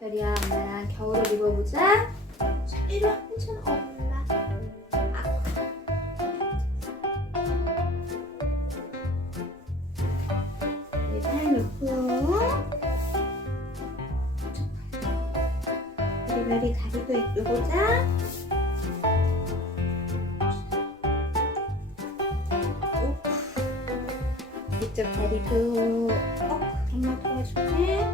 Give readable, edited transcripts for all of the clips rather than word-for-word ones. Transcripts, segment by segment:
별이야, 엄마랑 겨울을 입어보자. 자, 이리 와. 괜찮아. 엄마. 잘 놓고. 별이 다리도 입어보자. 이쪽 다리도 백만 도와줄게.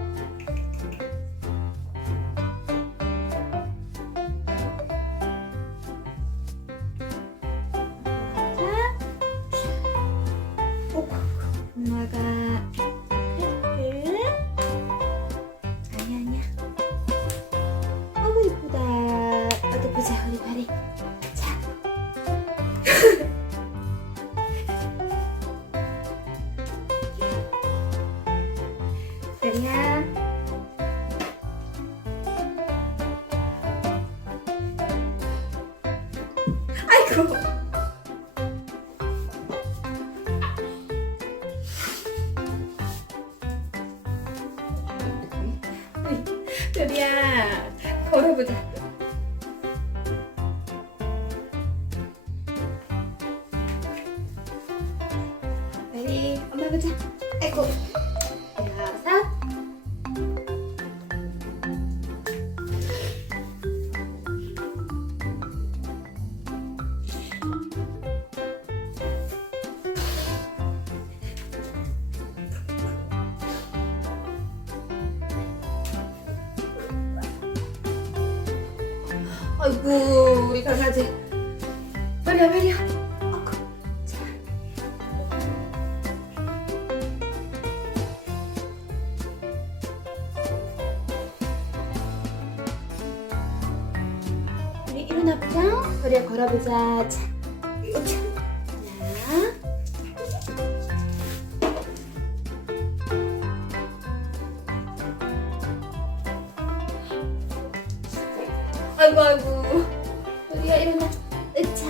엄마가 해줄게. 아니야. 어머 이쁘다. 어디 보자 우리 별이. 자. 별이야. 아이고. 별이야, 걸어보자. 별이, 엄마 보자. 아이고. 일어서. 아이고 우리 강아지. 별이야. 자. 우리 일어나보자. 별이야 걸어보자. 자. 아이고 별이야 일어나. 자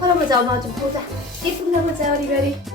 걸어보자. 엄마 좀 보자. 예쁘나 보자 우리 별이.